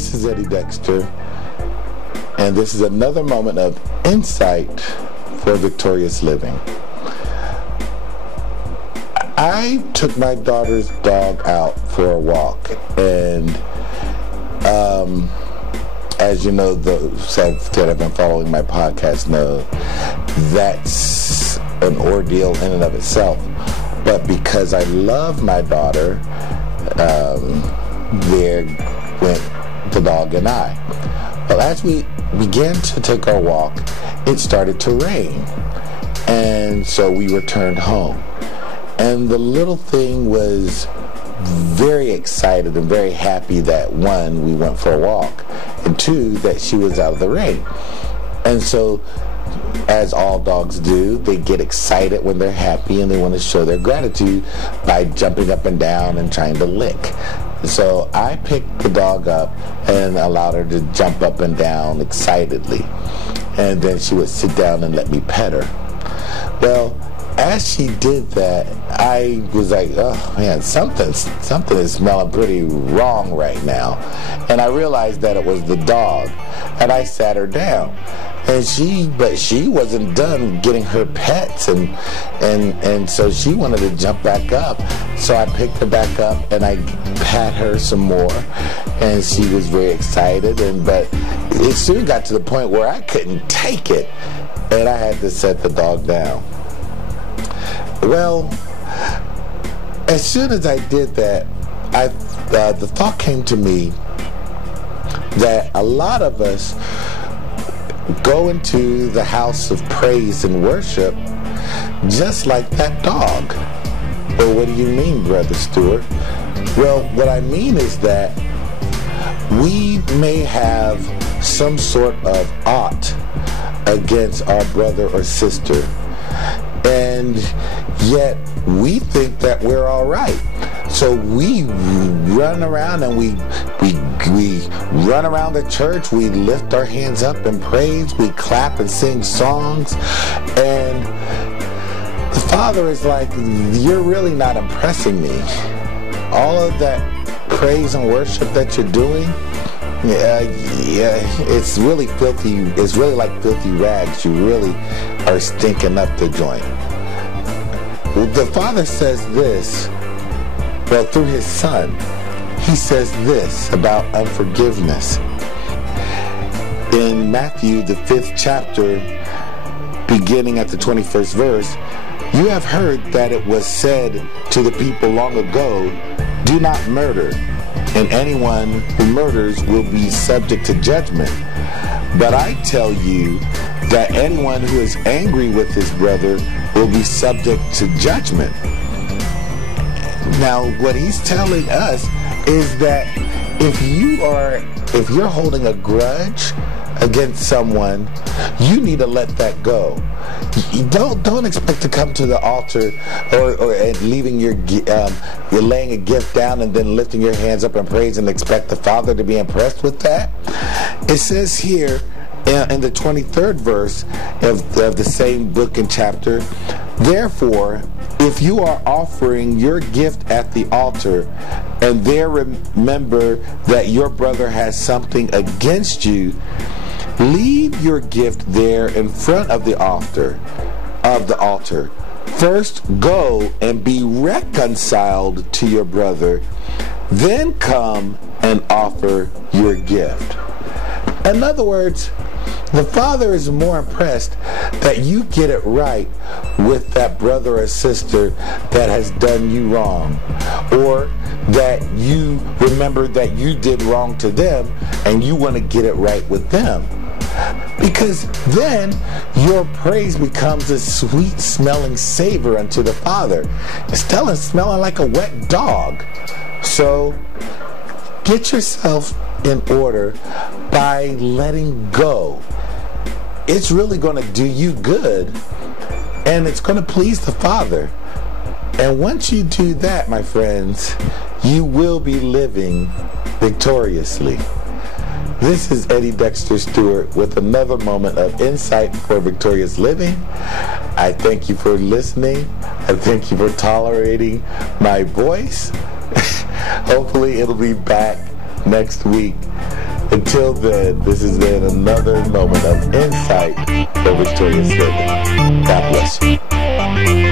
This is Eddie Dexter, and this is another moment of insight for victorious living. I took my daughter's dog out for a walk, and as you know, those that have been following my podcast know, that's an ordeal in and of itself. But because I love my daughter, there went the dog and I. Well, as we began to take our walk, it started to rain. And so we returned home. And the little thing was very excited and very happy that, one, we went for a walk, and two, that she was out of the rain. And so, as all dogs do, they get excited when they're happy and they want to show their gratitude by jumping up and down and trying to lick. So I picked the dog up and allowed her to jump up and down excitedly. And then she would sit down and let me pet her. Well, as she did that, I was like, oh man, something is smelling pretty wrong right now. And I realized that it was the dog. And I sat her down. But she wasn't done getting her pets, and so she wanted to jump back up. So I picked her back up and I pat her some more, and she was very excited. But it soon got to the point where I couldn't take it, and I had to set the dog down. Well, as soon as I did that, the thought came to me that a lot of us go into the house of praise and worship just like that dog. Well, what do you mean, Brother Stewart? Well, what I mean is that we may have some sort of ought against our brother or sister, and yet we think that we're all right. So we run around and we run around the church, we lift our hands up in praise, we clap and sing songs, and the Father is like, you're really not impressing me. All of that praise and worship that you're doing, it's really filthy. It's really like filthy rags. You really are stinking up the joint. The Father says this, well, through His Son, He says this about unforgiveness. In Matthew, the 5th chapter, beginning at the 21st verse, you have heard that it was said to the people long ago, do not murder, and anyone who murders will be subject to judgment. But I tell you that anyone who is angry with his brother will be subject to judgment. Now, what He's telling us is that if you're holding a grudge against someone, you need to let that go. Don't expect to come to the altar or leaving you're laying a gift down and then lifting your hands up and praise and expect the Father to be impressed with that. It says here in the 23rd verse of the same book and chapter, therefore, if you are offering your gift at the altar and there remember that your brother has something against you, leave your gift there in front of the altar. First go and be reconciled to your brother, then come and offer your gift. In other words, the Father is more impressed that you get it right with that brother or sister that has done you wrong, or that you remember that you did wrong to them and you want to get it right with them. Because then your praise becomes a sweet smelling savor unto the Father. It's smelling like a wet dog. So get yourself in order by letting go. It's really going to do you good, and it's going to please the Father. And once you do that, my friends, you will be living victoriously. This is Eddie Dexter Stewart with another moment of insight for victorious living. I thank you for listening. I thank you for tolerating my voice. Hopefully it'll be back next week. Until then, this has been another moment of insight for Victoria Slivin. God bless you.